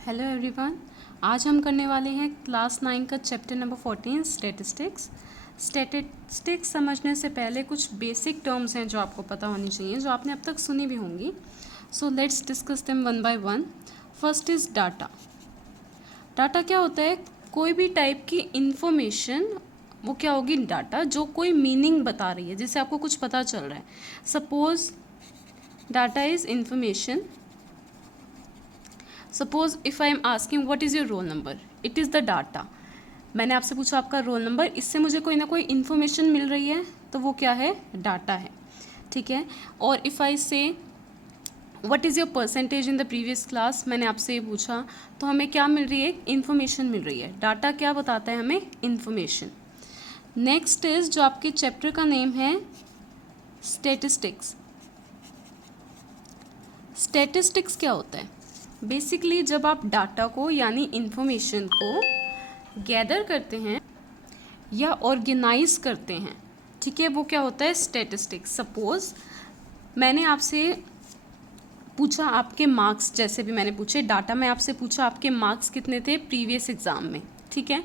Hello everyone. आज हम करने वाले हैं क्लास 9 का चैप्टर नंबर 14 स्टैटिस्टिक्स। स्टैटिस्टिक्स समझने से पहले कुछ बेसिक टर्म्स हैं जो आपको पता होनी चाहिए, जो आपने अब तक सुनी भी होंगी। So let's discuss them one by one. First is data. Data क्या होता है? कोई भी टाइप की इंफॉर्मेशन, वो क्या होगी? डाटा, जो कोई मीनिंग बता रही है, जिससे आपको कुछ पता चल रहा है। Suppose data is information. Suppose if I am asking what is your roll number, it is the data. मैंने आपसे पूछा आपका रोल नंबर, इससे मुझे कोई ना कोई इन्फॉर्मेशन मिल रही है, तो वो क्या है? डाटा है। ठीक है। और इफ़ आई से what is your percentage in the previous class, मैंने आपसे ये पूछा, तो हमें क्या मिल रही है? इन्फॉर्मेशन मिल रही है। डाटा क्या बताता है हमें? इन्फॉर्मेशन। नेक्स्ट इज, जो आपके चैप्टर का नेम है स्टैटिस्टिक्स। स्टैटिस्टिक्स क्या होता है? बेसिकली जब आप डाटा को यानी इन्फॉर्मेशन को गैदर करते हैं या ऑर्गेनाइज करते हैं, ठीक है, वो क्या होता है? स्टैटिस्टिक्स। सपोज मैंने आपसे पूछा आपके मार्क्स, जैसे भी मैंने पूछे डाटा में आपसे पूछा आपके मार्क्स कितने थे प्रीवियस एग्ज़ाम में, ठीक है।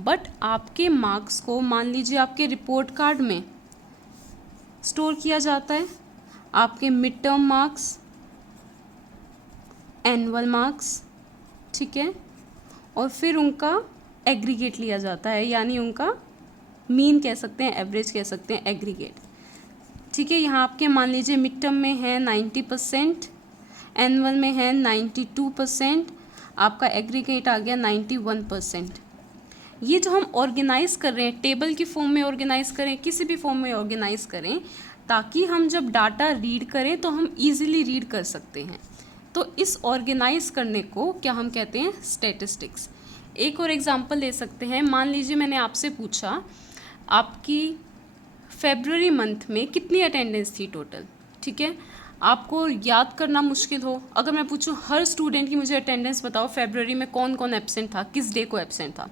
बट आपके मार्क्स को मान लीजिए आपके रिपोर्ट कार्ड में स्टोर किया जाता है, आपके mid term marks, annual marks, ठीक है, और फिर उनका एग्रीगेट लिया जाता है, यानी उनका मीन कह सकते हैं, एवरेज कह सकते हैं, एग्रीगेट। ठीक है। यहाँ आपके मान लीजिए मिड टर्म में है 90%, एनुअल में है 92%, आपका एग्रीगेट आ गया 91%। ये जो हम ऑर्गेनाइज कर रहे हैं, टेबल की फॉर्म में ऑर्गेनाइज करें, किसी भी फॉर्म में ऑर्गेनाइज करें, ताकि हम जब डाटा रीड करें तो हम इजीली रीड कर सकते हैं। तो इस ऑर्गेनाइज करने को क्या हम कहते हैं? स्टैटिस्टिक्स। एक और एग्जांपल ले सकते हैं। मान लीजिए मैंने आपसे पूछा आपकी फेब्रुअरी मंथ में कितनी अटेंडेंस थी टोटल, ठीक है। आपको याद करना मुश्किल हो, अगर मैं पूछूं हर स्टूडेंट की मुझे अटेंडेंस बताओ फेब्रुअरी में कौन कौन एब्सेंट था, किस डे को एब्सेंट था,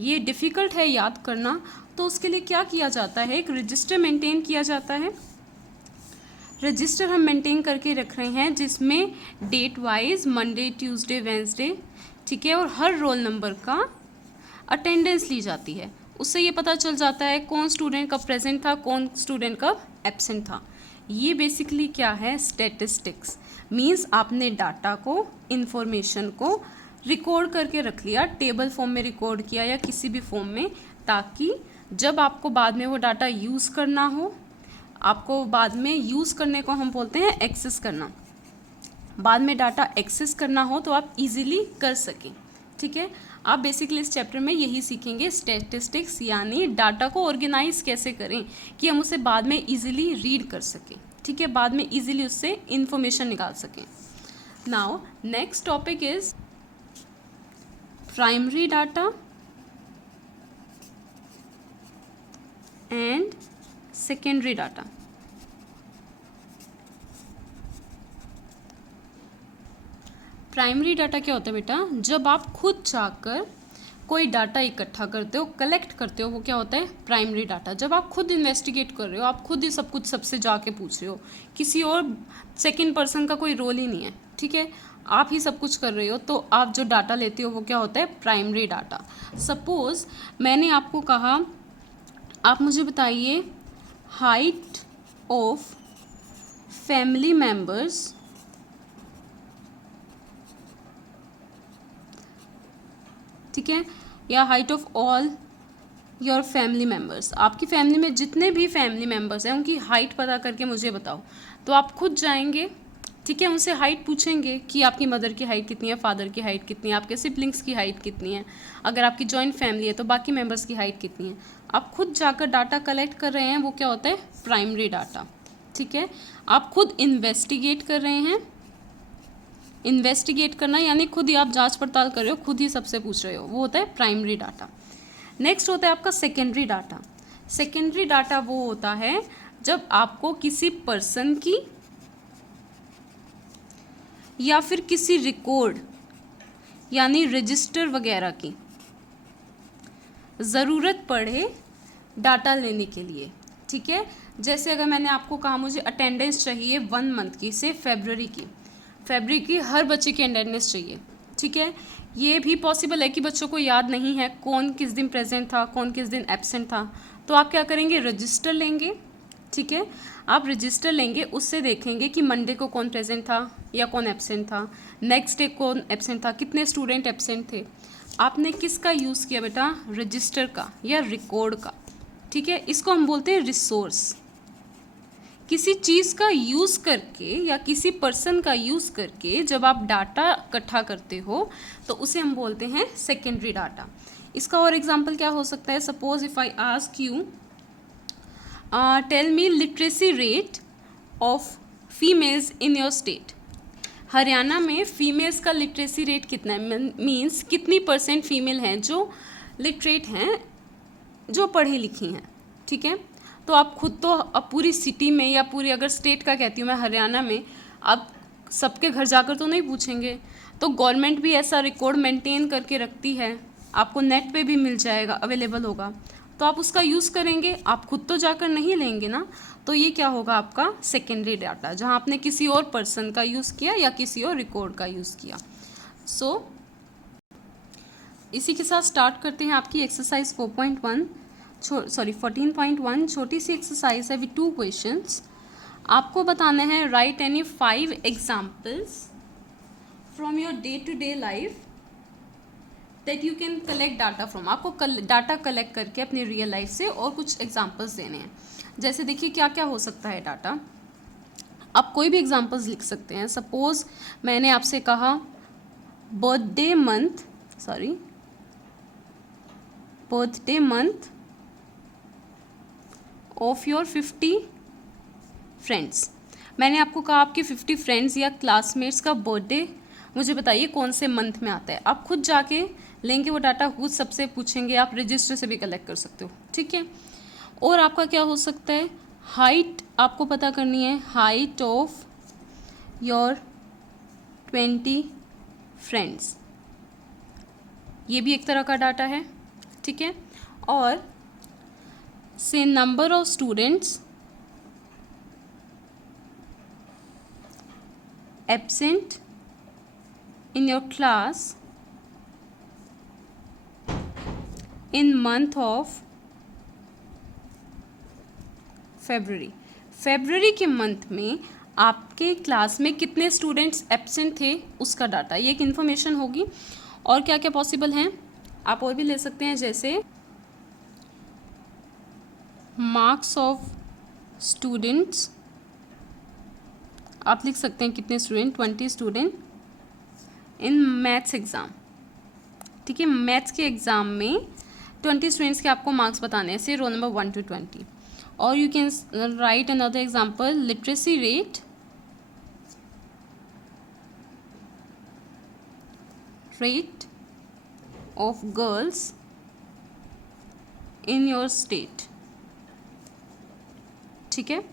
ये डिफ़िकल्ट है याद करना। तो उसके लिए क्या किया जाता है? एक रजिस्टर मेंटेन किया जाता है। रजिस्टर हम मेंटेन करके रख रहे हैं, जिसमें date wise Monday, Tuesday, Wednesday, ठीक है, और हर रोल नंबर का अटेंडेंस ली जाती है। उससे ये पता चल जाता है कौन स्टूडेंट कब प्रेजेंट था, कौन स्टूडेंट कब एब्सेंट था। ये बेसिकली क्या है? स्टैटिस्टिक्स। मीन्स आपने डाटा को, इंफॉर्मेशन को रिकॉर्ड करके रख लिया, टेबल फॉर्म में रिकॉर्ड किया या किसी भी फॉर्म में, ताकि जब आपको बाद में वो डाटा यूज़ करना हो, आपको बाद में यूज़ करने को हम बोलते हैं एक्सेस करना, बाद में डाटा एक्सेस करना हो तो आप इजीली कर सकें। ठीक है। आप बेसिकली इस चैप्टर में यही सीखेंगे, स्टैटिस्टिक्स यानी डाटा को ऑर्गेनाइज कैसे करें कि हम उसे बाद में इजीली रीड कर सकें, ठीक है, बाद में इजीली उससे इंफॉर्मेशन निकाल सकें। Now next topic is primary data and secondary data. Primary data क्या होता है बेटा? जब आप खुद जाकर कोई डाटा इकट्ठा करते हो, कलेक्ट करते हो, वो क्या होता है? Primary data. जब आप खुद इन्वेस्टिगेट कर रहे हो, आप खुद ही सब कुछ सबसे जाके पूछ रहे हो, किसी और सेकंड पर्सन का कोई रोल ही नहीं है, ठीक है, आप ही सब कुछ कर रहे हो, तो आप जो डाटा लेते हो वो क्या होता है? Primary data. सपोज मैंने आपको कहा आप मुझे बताइए हाइट ऑफ फैमिली मेम्बर्स ठीक है, या height of all your family members. आपकी फैमिली में जितने भी फैमिली मेम्बर्स हैं उनकी हाइट पता करके मुझे बताओ। तो आप खुद जाएंगे, ठीक है, उनसे हाइट पूछेंगे कि आपकी मदर की हाइट कितनी है, फादर की हाइट कितनी है, आपके सिबलिंग्स की हाइट कितनी है, अगर आपकी जॉइंट फैमिली है तो बाकी मेम्बर्स की हाइट कितनी है। आप खुद जाकर डाटा कलेक्ट कर रहे हैं, वो क्या होता है? Primary data. ठीक है। आप खुद इन्वेस्टिगेट कर रहे हैं, इन्वेस्टिगेट करना यानी खुद ही आप जांच पड़ताल कर रहे हो, खुद ही सबसे पूछ रहे हो, वो होता है प्राइमरी डाटा। नेक्स्ट होता है आपका सेकेंडरी डाटा। सेकेंडरी डाटा वो होता है जब आपको किसी पर्सन की या फिर किसी रिकॉर्ड यानी रजिस्टर वगैरह की ज़रूरत पड़े डाटा लेने के लिए, ठीक है। जैसे अगर मैंने आपको कहा मुझे अटेंडेंस चाहिए 1 मंथ की, से फरवरी की हर बच्चे की अटेंडेंस चाहिए, ठीक है, ये भी पॉसिबल है कि बच्चों को याद नहीं है कौन किस दिन प्रेजेंट था, कौन किस दिन एब्सेंट था, तो आप क्या करेंगे, रजिस्टर लेंगे। ठीक है, आप रजिस्टर लेंगे, उससे देखेंगे कि मंडे को कौन प्रेजेंट था या कौन एब्सेंट था, नेक्स्ट डे कौन एब्सेंट था, कितने स्टूडेंट एब्सेंट थे। आपने किसका यूज़ किया बेटा, रजिस्टर का या रिकॉर्ड का। ठीक है, इसको हम बोलते हैं रिसोर्स। किसी चीज़ का यूज़ करके या किसी पर्सन का यूज़ करके जब आप डाटा इकट्ठा करते हो तो उसे हम बोलते हैं सेकेंडरी डाटा। इसका और एग्जांपल क्या हो सकता है, suppose if I ask you tell me literacy rate of females in your state. Haryana में फीमेल्स का लिटरेसी रेट कितना है, मीन्स कितनी % फीमेल हैं जो लिटरेट हैं, जो पढ़ी लिखी हैं। ठीक है, तो आप खुद तो अब पूरी सिटी में या पूरी, अगर स्टेट का कहती हूँ मैं, हरियाणा में आप सबके घर जाकर तो नहीं पूछेंगे, तो गवर्नमेंट भी ऐसा रिकॉर्ड मेंटेन करके रखती है, आपको नेट पे भी मिल जाएगा, अवेलेबल होगा, तो आप उसका यूज़ करेंगे। आप खुद तो जाकर नहीं लेंगे ना, तो ये क्या होगा आपका सेकेंडरी डाटा, जहाँ आपने किसी और पर्सन का यूज़ किया या किसी और रिकॉर्ड का यूज़ किया। सो इसी के साथ स्टार्ट करते हैं आपकी एक्सरसाइज 14.1, छोटी सी एक्सरसाइज है विद 2 क्वेश्चंस। आपको बताना है write any 5 examples from your day to day life that you can collect data from. आपको डाटा कलेक्ट करके अपनी रियल लाइफ से और कुछ एग्जाम्पल्स देने हैं। जैसे देखिए क्या क्या हो सकता है डाटा, आप कोई भी एग्जाम्पल्स लिख सकते हैं। सपोज मैंने आपसे कहा birthday month of your 50 friends. मैंने आपको कहा आपके 50 फ्रेंड्स या क्लासमेट्स का बर्थडे मुझे बताइए कौन से मंथ में आता है। आप खुद जाके लेंगे वो डाटा, खुद सबसे पूछेंगे, आप रजिस्टर से भी कलेक्ट कर सकते हो। ठीक है, और आपका क्या हो सकता है, हाइट आपको पता करनी है, हाइट ऑफ योर 20 फ्रेंड्स, ये भी एक तरह का डाटा है। ठीक है, और से number of students absent in your class in month of February के मंथ में आपके क्लास में कितने स्टूडेंट्स एब्सेंट थे, उसका डाटा, ये एक इन्फॉर्मेशन होगी। और क्या क्या पॉसिबल हैं, आप और भी ले सकते हैं, जैसे मार्क्स ऑफ स्टूडेंट्स, आप लिख सकते हैं कितने student, 20 student in maths exam. ठीक है, मैथ्स के एग्ज़ाम में 20 स्टूडेंट्स के आपको मार्क्स बताने हैं, से रोल नंबर 1 to 20। और you can right another example, literacy rate of girls in your state. ठीक है,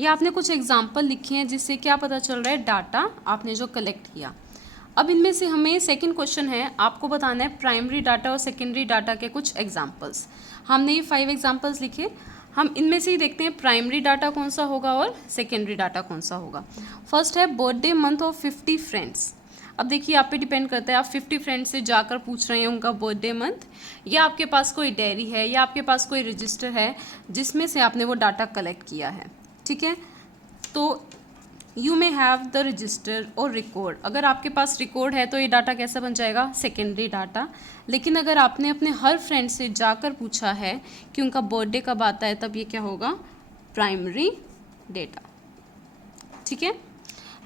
ये आपने कुछ एग्जाम्पल लिखे हैं जिससे क्या पता चल रहा है, डाटा आपने जो कलेक्ट किया। अब इनमें से हमें सेकंड क्वेश्चन है, आपको बताना है प्राइमरी डाटा और सेकेंडरी डाटा के कुछ एग्जाम्पल्स। हमने ये 5 एग्जाम्पल्स लिखे, हम इनमें से ही देखते हैं प्राइमरी डाटा कौन सा होगा और सेकेंडरी डाटा कौन सा होगा। फर्स्ट है बर्थडे मंथ ऑफ 50 फ्रेंड्स। अब देखिए आप पे डिपेंड करता है, आप 50 फ्रेंड्स से जाकर पूछ रहे हैं उनका बर्थडे मंथ, या आपके पास कोई डायरी है या आपके पास कोई रजिस्टर है जिसमें से आपने वो डाटा कलेक्ट किया है। ठीक है, तो you may have the register और रिकॉर्ड। अगर आपके पास रिकॉर्ड है तो ये डाटा कैसा बन जाएगा, सेकेंडरी डाटा। लेकिन अगर आपने अपने हर फ्रेंड से जाकर पूछा है कि उनका बर्थडे कब आता है, तब ये क्या होगा, प्राइमरी डेटा। ठीक है,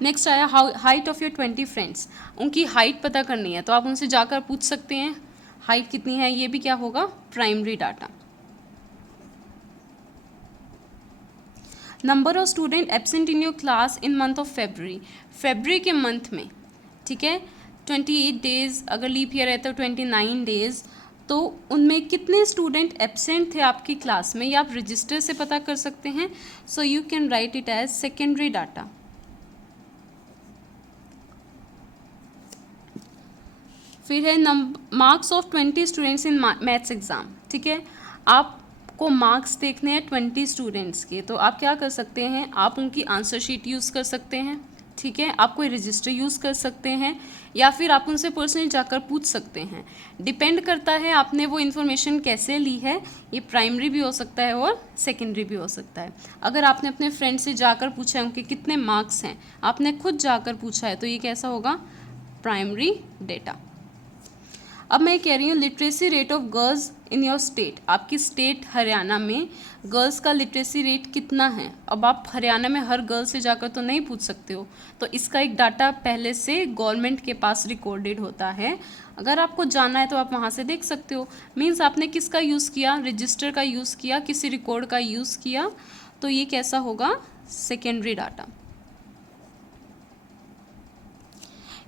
नेक्स्ट आया हाइट ऑफ योर 20 फ्रेंड्स। उनकी हाइट पता करनी है तो आप उनसे जाकर पूछ सकते हैं हाइट कितनी है, ये भी क्या होगा, primary data. Number of student absent in your class in month of February के मंथ में। ठीक है, 28 डेज, अगर लीप ईयर है तो 29 डेज, तो उनमें कितने स्टूडेंट एब्सेंट थे आपकी क्लास में, या आप रजिस्टर से पता कर सकते हैं। So you can write it as secondary data. फिर है marks of 20 students in maths exam. ठीक है, आपको मार्क्स देखने हैं 20 स्टूडेंट्स के, तो आप क्या कर सकते हैं, आप उनकी आंसर शीट यूज़ कर सकते हैं। ठीक है, आप कोई रजिस्टर यूज़ कर सकते हैं या फिर आप उनसे पर्सनली जाकर पूछ सकते हैं। डिपेंड करता है आपने वो इन्फॉर्मेशन कैसे ली है, ये प्राइमरी भी हो सकता है और सेकेंडरी भी हो सकता है। अगर आपने अपने फ्रेंड से जाकर पूछा है उनके कितने मार्क्स हैं, आपने खुद जाकर पूछा है, तो ये कैसा होगा, प्राइमरी डेटा। अब मैं कह रही हूँ literacy rate of girls in your state. आपकी स्टेट हरियाणा में गर्ल्स का लिटरेसी रेट कितना है। अब आप हरियाणा में हर गर्ल से जाकर तो नहीं पूछ सकते हो, तो इसका एक डाटा पहले से गवर्नमेंट के पास रिकॉर्डेड होता है। अगर आपको जानना है तो आप वहाँ से देख सकते हो। मीन्स आपने किसका यूज़ किया, रजिस्टर का यूज़ किया, किसी रिकॉर्ड का यूज़ किया, तो ये कैसा होगा, सेकेंडरी डाटा।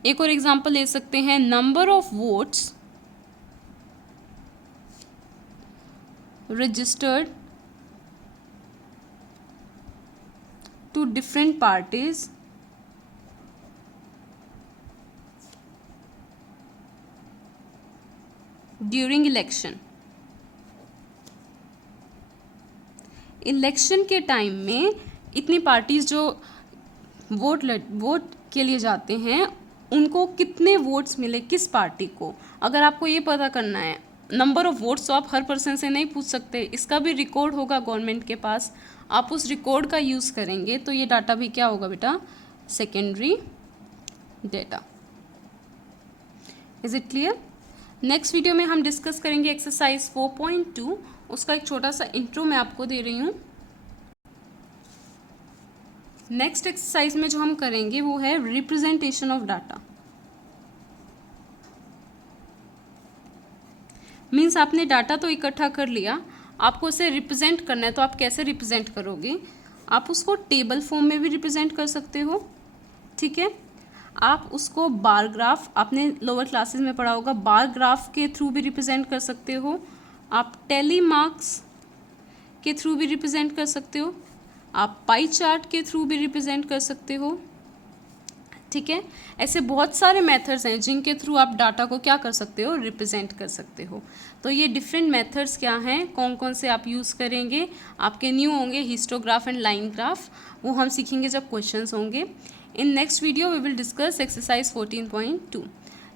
एक और एग्जाम्पल ले सकते हैं, number of votes registered to different parties during election। Election के टाइम में इतनी पार्टीज जो वोट के लिए जाते हैं, उनको कितने वोट्स मिले किस पार्टी को। अगर आपको ये पता करना है, नंबर ऑफ वोट्स तो आप हर पर्सन से नहीं पूछ सकते, इसका भी रिकॉर्ड होगा गवर्नमेंट के पास, आप उस रिकॉर्ड का यूज़ करेंगे, तो ये डाटा भी क्या होगा बेटा, secondary data. Is it clear? Next video में हम डिस्कस करेंगे एक्सरसाइज 4.2। उसका एक छोटा सा इंट्रो मैं आपको दे रही हूँ। नेक्स्ट एक्सरसाइज में जो हम करेंगे वो है रिप्रेजेंटेशन ऑफ डाटा। मीन्स आपने डाटा तो इकट्ठा कर लिया, आपको उसे रिप्रेजेंट करना है, तो आप कैसे रिप्रेजेंट करोगे, आप उसको टेबल फॉर्म में भी रिप्रेजेंट कर सकते हो, ठीक है। आप उसको बार ग्राफ, आपने लोअर क्लासेस में पढ़ा होगा, बार ग्राफ के थ्रू भी रिप्रेजेंट कर सकते हो, आप टेली मार्क्स के थ्रू भी रिप्रेजेंट कर सकते हो, आप पाई चार्ट के थ्रू भी रिप्रेजेंट कर सकते हो, ठीक है। ऐसे बहुत सारे मेथड्स हैं जिनके थ्रू आप डाटा को क्या कर सकते हो, रिप्रेजेंट कर सकते हो। तो ये डिफरेंट मेथड्स क्या हैं, कौन कौन से आप यूज़ करेंगे, आपके न्यू होंगे हिस्टोग्राफ एंड लाइन ग्राफ, वो हम सीखेंगे जब क्वेश्चंस होंगे। In next video we will discuss exercise 14.2।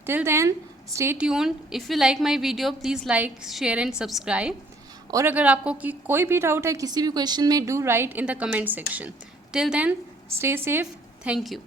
Till then stay tuned. If you like my video please like, share and subscribe. और अगर आपको कोई भी डाउट है किसी भी क्वेश्चन में, do write in the comment section. Till then stay safe, thank you.